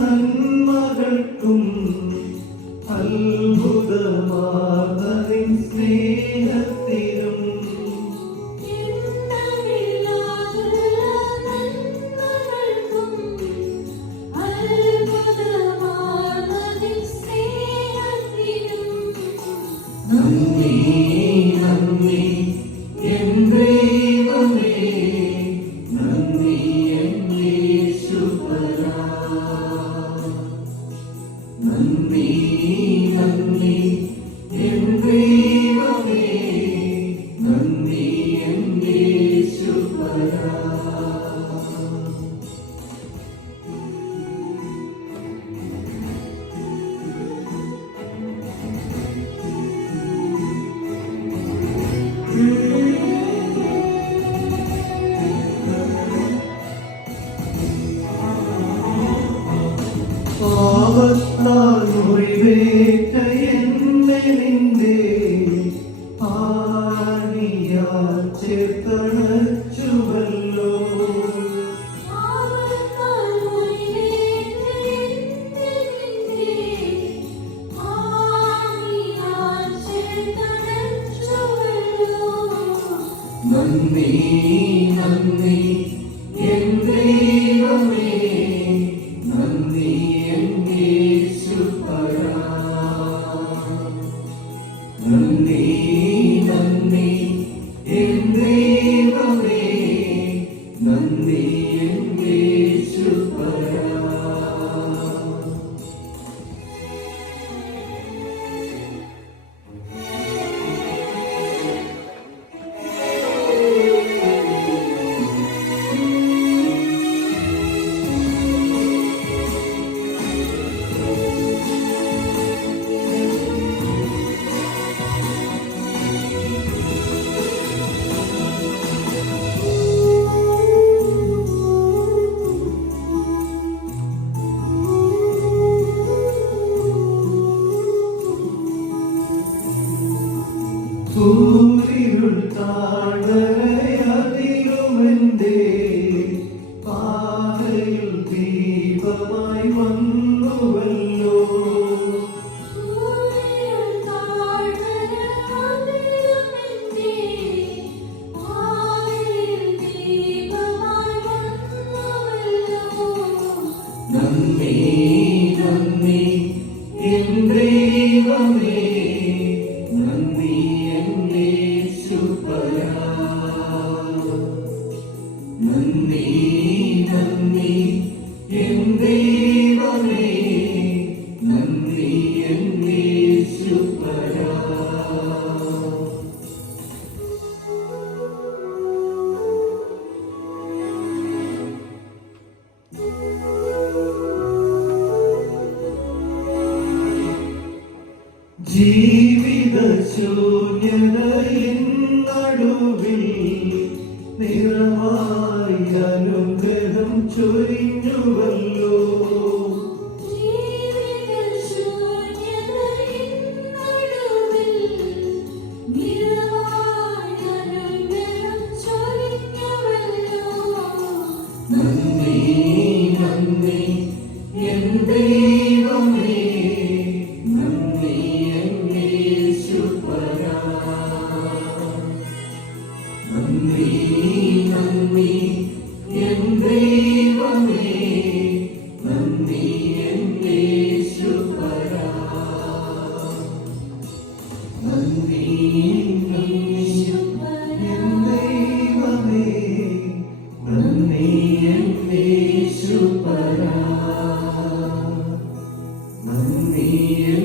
നന്മകൾക്കും അത്ഭുതമാർന്നതിൻ സ്നേഹത്തിനും നന്ദി നന്ദി എൻ ദൈവമേ നന്ദി എൻ യേശുവരാ നന്ദി നന്ദി എൻ ദൈവമേ നന്ദി എൻ യേശുവരാ പാവത്താൽ മുറിവേറ്റ എന്നെ നിന്റെ ആണിയാൽ ചേർത്തണച്ചുവല്ലോ നന്ദി നന്ദി എൻ ദൈവമേ നന്ദി എൻ യേശുവരാ നന്ദി നന്ദി എൻ ദൈവമേ നന്ദി എൻ യേശുവരാ സൂര്യൻ താഴ്വരയതിലുമെന്റെ പാതയിൽ ദീപമായി വന്നുവല്ലോ നന്ദി നന്ദി എൻ ദൈവമേ നന്ദി എൻ യേശുവരാ നന്ദി നന്ദി എൻ ദൈവമേ നന്ദി എൻ യേശുവരാ ജീവിത ശൂന്യതയിൻ നടുവിൽ നിറവായി അനുഗ്രഹം ചൊരിഞ്ഞുവല്ലോ നന്ദി നന്ദി എൻ ദൈവമേ നന്ദി എൻ യേശുവരാ നന്ദി നന്ദി എൻ ദൈവമേ നന്ദി എൻ യേശുവരാ നന്ദി നന്ദി എൻ ദൈവമേ നന്ദി എൻ യേശുവരാ നന്ദി എൻ